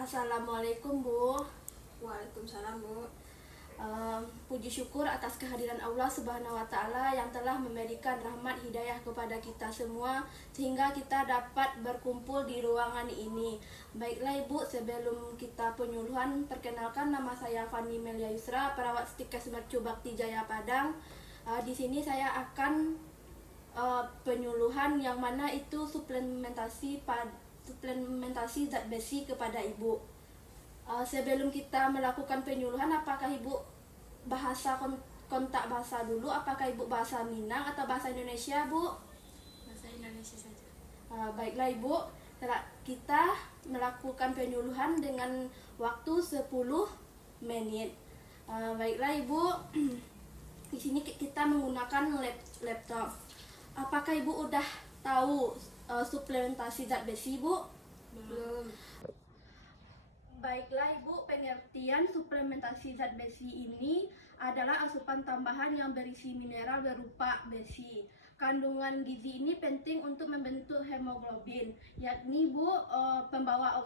Assalamualaikum Bu. Waalaikumsalam, Bu. Puji syukur atas kehadiran Allah Subhanahu wa Ta'ala yang telah memberikan rahmat hidayah kepada kita semua sehingga kita dapat berkumpul di ruangan ini. Baiklah Ibu, sebelum kita penyuluhan, perkenalkan nama saya Fani Melia Yusra, perawat Stikes Mercu Bakti Jaya Padang. Di sini saya akan penyuluhan yang mana itu suplementasi zat besi kepada Ibu. Sebelum kita melakukan penyuluhan, apakah Ibu kontak bahasa dulu? Apakah Ibu bahasa Minang atau bahasa Indonesia, Bu? Bahasa Indonesia saja. Baiklah Ibu, kita melakukan penyuluhan dengan waktu 10 menit. Baiklah Ibu, di sini kita menggunakan laptop. Apakah Ibu udah tahu suplementasi zat besi, Bu? Belum. Baiklah Ibu, pengertian suplementasi zat besi ini adalah asupan tambahan yang berisi mineral berupa besi. Kandungan gizi ini penting untuk membentuk hemoglobin, yakni Bu pembawa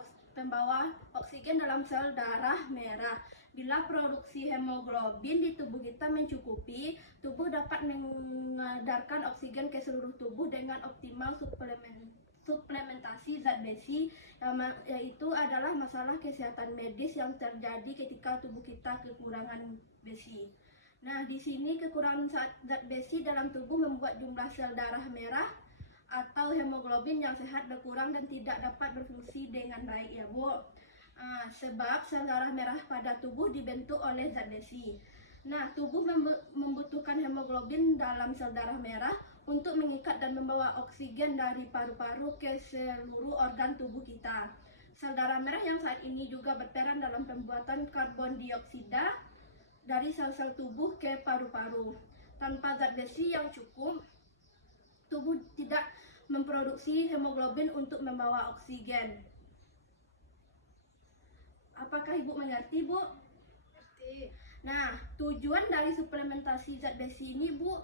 oksigen dalam sel darah merah. Bila produksi hemoglobin di tubuh kita mencukupi, tubuh dapat mengedarkan oksigen ke seluruh tubuh dengan optimal. Suplementasi zat besi yaitu adalah masalah kesehatan medis yang terjadi ketika tubuh kita kekurangan besi. Nah, di sini kekurangan zat besi dalam tubuh membuat jumlah sel darah merah atau hemoglobin yang sehat berkurang dan tidak dapat berfungsi dengan baik ya Bu. Sebab sel darah merah pada tubuh dibentuk oleh zat besi. Nah, tubuh membutuhkan hemoglobin dalam sel darah merah untuk mengikat dan membawa oksigen dari paru-paru ke seluruh organ tubuh kita. Sel darah merah yang saat ini juga berperan dalam pembuatan karbon dioksida dari sel-sel tubuh ke paru-paru. Tanpa zat besi yang cukup, tubuh tidak memproduksi hemoglobin untuk membawa oksigen. Apakah Ibu mengerti, Bu? Mengerti. Nah, tujuan dari suplementasi zat besi ini, Bu,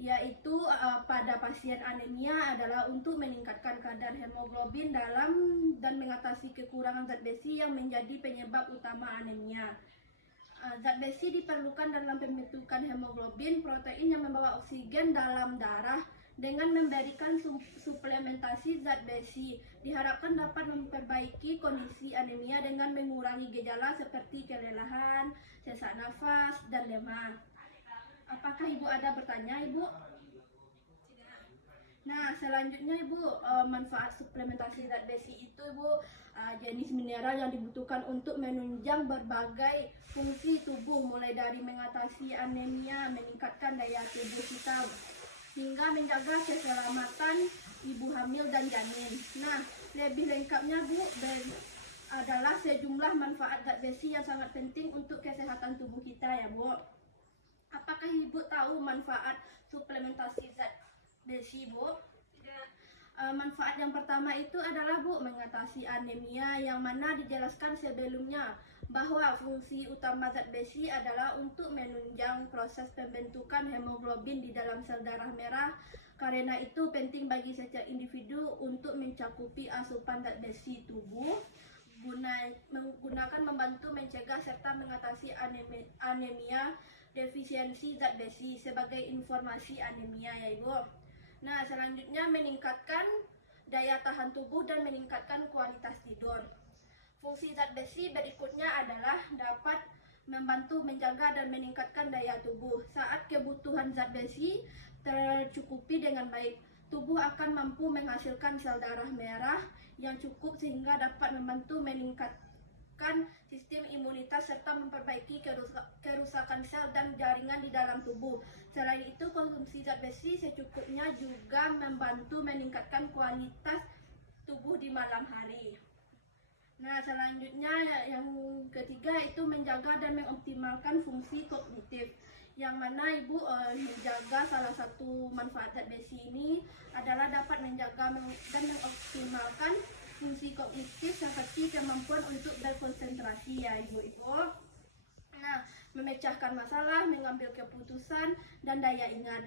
yaitu pada pasien anemia adalah untuk meningkatkan kadar hemoglobin dalam dan mengatasi kekurangan zat besi yang menjadi penyebab utama anemia. Zat besi diperlukan dalam pembentukan hemoglobin, protein yang membawa oksigen dalam darah. Dengan memberikan suplementasi zat besi, diharapkan dapat memperbaiki kondisi anemia dengan mengurangi gejala seperti kelelahan, sesak nafas, dan lemah. Apakah Ibu ada bertanya, Ibu? Tidak. Nah, selanjutnya Ibu, manfaat suplementasi zat besi itu Ibu, jenis mineral yang dibutuhkan untuk menunjang berbagai fungsi tubuh, mulai dari mengatasi anemia, meningkatkan daya tubuh kita, hingga menjaga keselamatan ibu hamil dan janin. Nah, lebih lengkapnya Bu, adalah sejumlah manfaat zat besi yang sangat penting untuk kesehatan tubuh kita ya Bu. Apakah Ibu tahu manfaat suplementasi zat besi, Bu? Tidak. Manfaat yang pertama itu adalah Bu, mengatasi anemia, yang mana dijelaskan sebelumnya bahwa fungsi utama zat besi adalah untuk menunjang proses pembentukan hemoglobin di dalam sel darah merah. Karena itu penting bagi setiap individu untuk mencakupi asupan zat besi tubuh menggunakan membantu mencegah serta mengatasi anemia defisiensi zat besi. Sebagai informasi anemia ya Ibu. Nah, selanjutnya meningkatkan daya tahan tubuh dan meningkatkan kualitas tidur. Fungsi zat besi berikutnya adalah dapat membantu menjaga dan meningkatkan daya tubuh. Saat kebutuhan zat besi tercukupi dengan baik, tubuh akan mampu menghasilkan sel darah merah yang cukup sehingga dapat membantu meningkatkan sistem imunitas serta memperbaiki kerusakan sel dan jaringan di dalam tubuh. Selain itu, konsumsi zat besi secukupnya juga membantu meningkatkan kualitas tubuh di malam hari. Nah, selanjutnya yang ketiga itu menjaga dan mengoptimalkan fungsi kognitif. Yang mana Ibu menjaga salah satu manfaat zat besi ini adalah dapat menjaga dan mengoptimalkan fungsi kognitif seperti kemampuan untuk berkonsentrasi ya Ibu. Nah, memecahkan masalah, mengambil keputusan, dan daya ingat.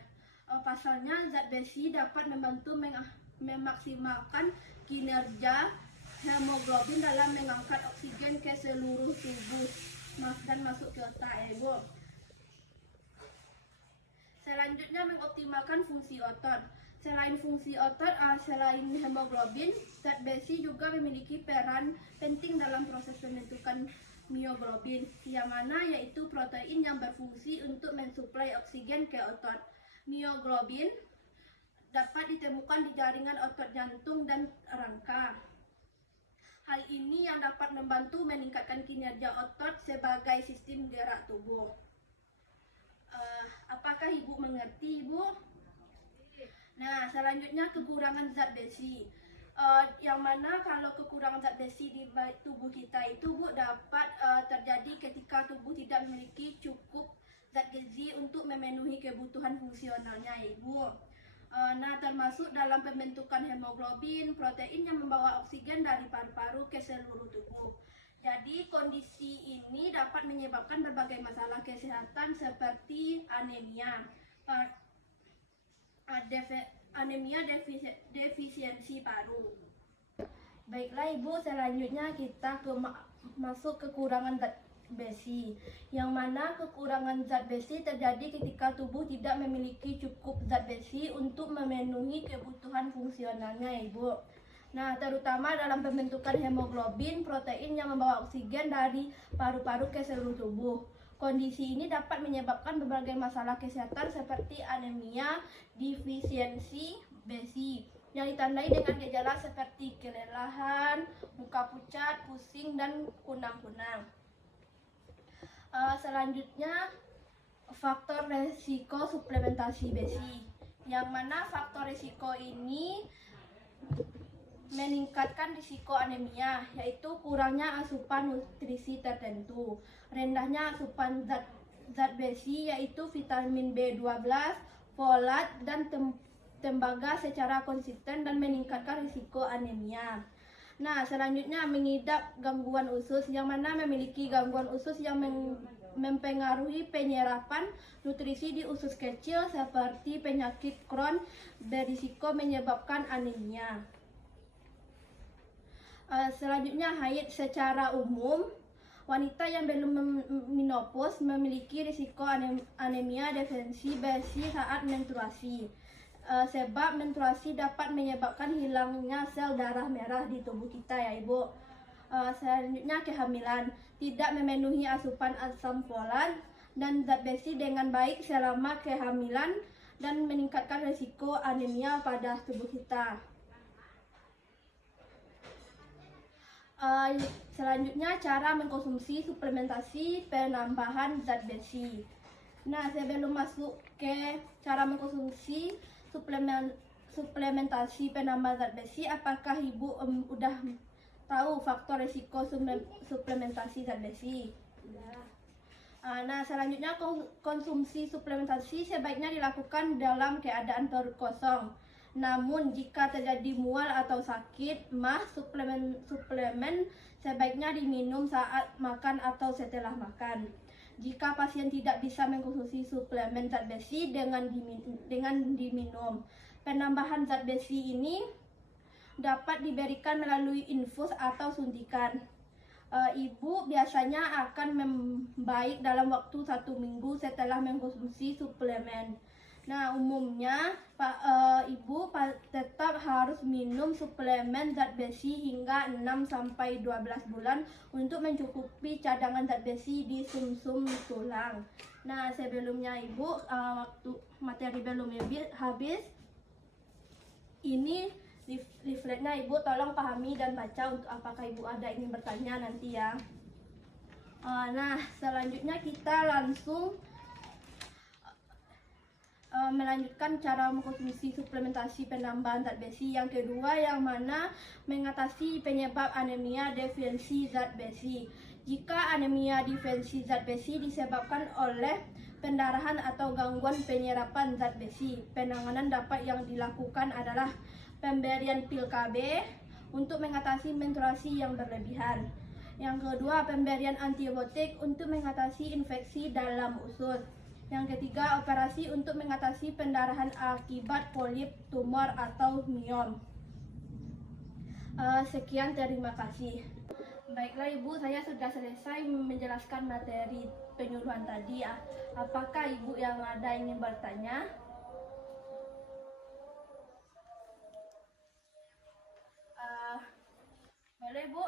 Pasalnya zat besi dapat membantu memaksimalkan kinerja hemoglobin dalam mengangkat oksigen ke seluruh tubuh dan masuk ke otak ya Ibu. Selanjutnya mengoptimalkan fungsi otot. Selain fungsi otot, selain hemoglobin, zat besi juga memiliki peran penting dalam proses pembentukan mioglobin, yang mana yaitu protein yang berfungsi untuk mensuplai oksigen ke otot. Mioglobin dapat ditemukan di jaringan otot jantung dan rangka. Hal ini yang dapat membantu meningkatkan kinerja otot sebagai sistem gerak tubuh. Apakah Ibu mengerti, Ibu? Nah, selanjutnya kekurangan zat besi. Yang mana kalau kekurangan zat besi di tubuh kita itu Bu dapat terjadi ketika tubuh tidak memiliki cukup zat gizi untuk memenuhi kebutuhan fungsionalnya Ibu. Nah, termasuk dalam pembentukan hemoglobin, protein yang membawa oksigen dari paru-paru ke seluruh tubuh. Jadi kondisi ini dapat menyebabkan berbagai masalah kesehatan seperti anemia, defisiensi paru. Baiklah Ibu, selanjutnya kita masuk kekurangan zat besi. Yang mana kekurangan zat besi terjadi ketika tubuh tidak memiliki cukup zat besi untuk memenuhi kebutuhan fungsionalnya Ibu. Nah, terutama dalam pembentukan hemoglobin, protein yang membawa oksigen dari paru-paru ke seluruh tubuh. Kondisi ini dapat menyebabkan berbagai masalah kesehatan seperti anemia, defisiensi besi, yang ditandai dengan gejala seperti kelelahan, muka pucat, pusing, dan kunang-kunang. Selanjutnya, faktor resiko suplementasi besi, yang mana faktor resiko ini meningkatkan risiko anemia, yaitu kurangnya asupan nutrisi tertentu, rendahnya asupan zat besi yaitu vitamin B12, folat, dan tembaga secara konsisten dan meningkatkan risiko anemia. Nah, selanjutnya mengidap gangguan usus, yang mana memiliki gangguan usus yang mempengaruhi penyerapan nutrisi di usus kecil seperti penyakit Crohn berisiko menyebabkan anemia. Selanjutnya haid secara umum, wanita yang belum menopause memiliki risiko anemia defisiensi besi saat menstruasi. Sebab menstruasi dapat menyebabkan hilangnya sel darah merah di tubuh kita ya Ibu. Selanjutnya kehamilan, tidak memenuhi asupan asam folat dan zat besi dengan baik selama kehamilan dan meningkatkan risiko anemia pada tubuh kita. Selanjutnya cara mengkonsumsi suplementasi penambahan zat besi. Nah, sebelum masuk ke cara mengkonsumsi suplementasi penambah zat besi, apakah Ibu udah tahu faktor risiko suplementasi zat besi? Nah, selanjutnya konsumsi suplementasi sebaiknya dilakukan dalam keadaan perut kosong. Namun jika terjadi mual atau sakit mah, suplemen sebaiknya diminum saat makan atau setelah makan. Jika pasien tidak bisa mengkonsumsi suplemen zat besi dengan diminum. Penambahan zat besi ini dapat diberikan melalui infus atau suntikan. Ibu biasanya akan membaik dalam waktu 1 minggu setelah mengkonsumsi suplemen. Nah, umumnya Ibu tetap harus minum suplemen zat besi hingga 6-12 bulan untuk mencukupi cadangan zat besi di sumsum tulang. Nah, sebelumnya Ibu, waktu materi belum habis, ini leafletnya Ibu tolong pahami dan baca untuk apakah Ibu ada ingin bertanya nanti ya. Nah, selanjutnya kita langsung melanjutkan cara mengkonsumsi suplementasi penambahan zat besi yang kedua, yang mana mengatasi penyebab anemia defisiensi zat besi. Jika anemia defisiensi zat besi disebabkan oleh pendarahan atau gangguan penyerapan zat besi, penanganan yang dilakukan adalah pemberian pil KB untuk mengatasi menstruasi yang berlebihan. Yang kedua, pemberian antibiotik untuk mengatasi infeksi dalam usus. Yang ketiga, operasi untuk mengatasi pendarahan akibat polip, tumor, atau miom. Sekian, terima kasih. Baiklah Ibu, saya sudah selesai menjelaskan materi penyuluhan tadi. Apakah Ibu yang ada ingin bertanya? Boleh Bu?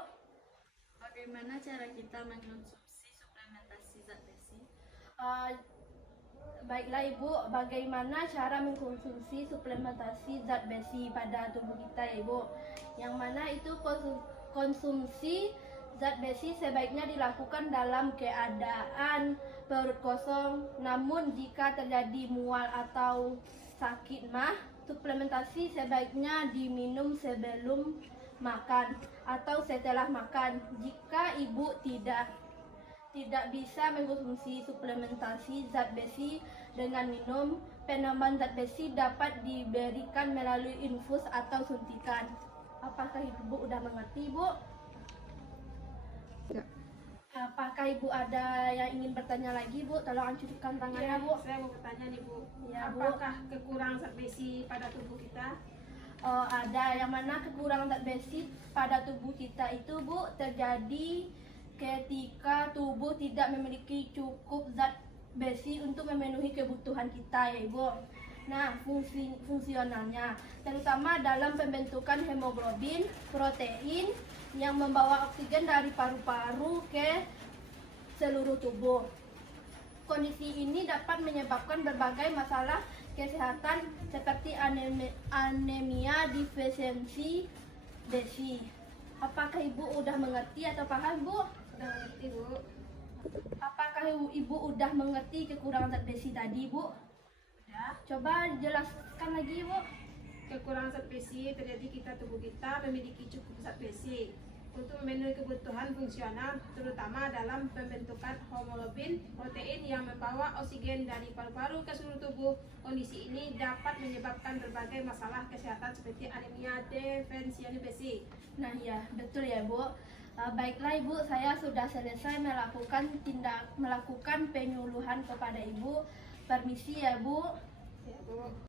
Bagaimana cara kita mengkonsumsi suplementasi zat besi? Baiklah Ibu, bagaimana cara mengkonsumsi suplementasi zat besi pada tubuh kita Ibu? Yang mana itu konsumsi zat besi sebaiknya dilakukan dalam keadaan perut kosong. Namun jika terjadi mual atau sakit mah, suplementasi sebaiknya diminum sebelum makan atau setelah makan. Jika Ibu tidak bisa mengkonsumsi suplementasi zat besi dengan minum, penambahan zat besi dapat diberikan melalui infus atau suntikan. Apakah Ibu sudah mengerti, Bu? Ya. Apakah Ibu ada yang ingin bertanya lagi, Bu? Tolong angcurkan tangannya, Bu. Saya mau bertanya nih Bu, Ya, Bu. apakah kekurangan zat besi pada tubuh kita? Ada yang mana kekurangan zat besi pada tubuh kita itu, Bu, terjadi ketika tubuh tidak memiliki cukup zat besi untuk memenuhi kebutuhan kita ya Ibu. Nah, fungsionalnya terutama dalam pembentukan hemoglobin, protein yang membawa oksigen dari paru-paru ke seluruh tubuh. Kondisi ini dapat menyebabkan berbagai masalah kesehatan seperti anemia defisiensi besi. Apakah Ibu udah mengerti atau paham, Bu? Sudah mengerti Bu? Apakah Ibu udah mengerti kekurangan zat besi tadi, Bu? Ya. Coba jelaskan lagi, Bu. Kekurangan zat besi terjadi ketika tubuh kita memiliki cukup zat besi untuk memenuhi kebutuhan fungsional, terutama dalam pembentukan hemoglobin, protein yang membawa oksigen dari paru-paru ke seluruh tubuh. Kondisi ini dapat menyebabkan berbagai masalah kesehatan seperti anemia defisiensi besi. Nah ya, betul ya Bu. Baiklah Ibu, saya sudah selesai melakukan penyuluhan kepada Ibu. Permisi ya Bu. Ya Bu.